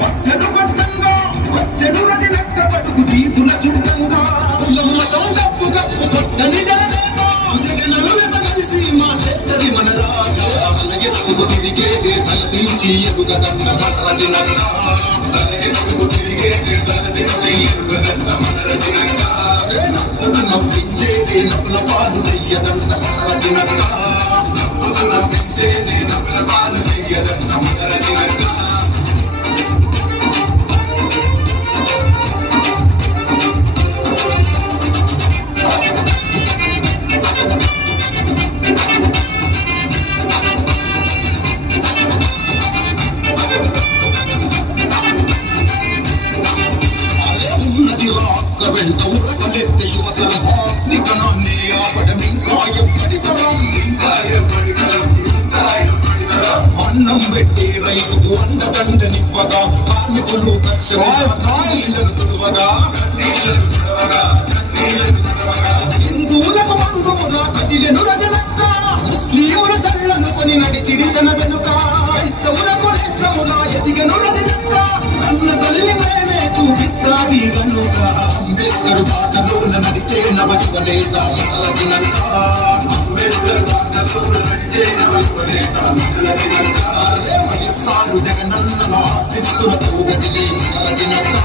పక్కను పట్టంగా వచ్చెడు రటి లెక్క పడుకు జీవుల చుట్టంగా కులమ్మతో డబ్బు గప్పు కొట్టని జననేత జగనలులత కలిసి మా చేస్తది మనలాగా తలగెత్తుకు తిరిగేదే తల దించి ఎదుగదన్న మనరజనక తలగెత్తుకు తిరిగేదే తల దించి ఎదుగదన్న మనరజనక నవ్వుతూ నవ్వించేదే నవ్వుల పాలు చెయ్యదన్న మనరజనక నవ్వుతూ నవ్వించేదే నవ్వుల పాలు చెయ్యదన్న మనరజనక వెళ్తూరకలెత్తే యువతల హాస్నికనాన్ని ఆపడం ఇంకా ఎప్పటితరం అన్నం పెట్టి రైతుకు అండదండనివ్వగా కార్మికులు కర్షకులను తుడవగా హిందువులకు బంధువుల కదిలెను రజనక్క ముస్లింల చల్లను కొని నడిచిరి తన వెనుక క్రైస్తవులకు నేస్తముల ఎదిగను రజనక్క అన్న తల్లి ప్రేమే చూపిస్తాది గనుక అంబేద్కర్ బాటలోన నడిచే నవయువ నేత మనరజనక్క అంబేద్కర్ బాటలోన నడిచే నవయువ నేత మనరజనక్క సారు జగనన్న ఆశీస్సులతో గదిలే మనరజనక్క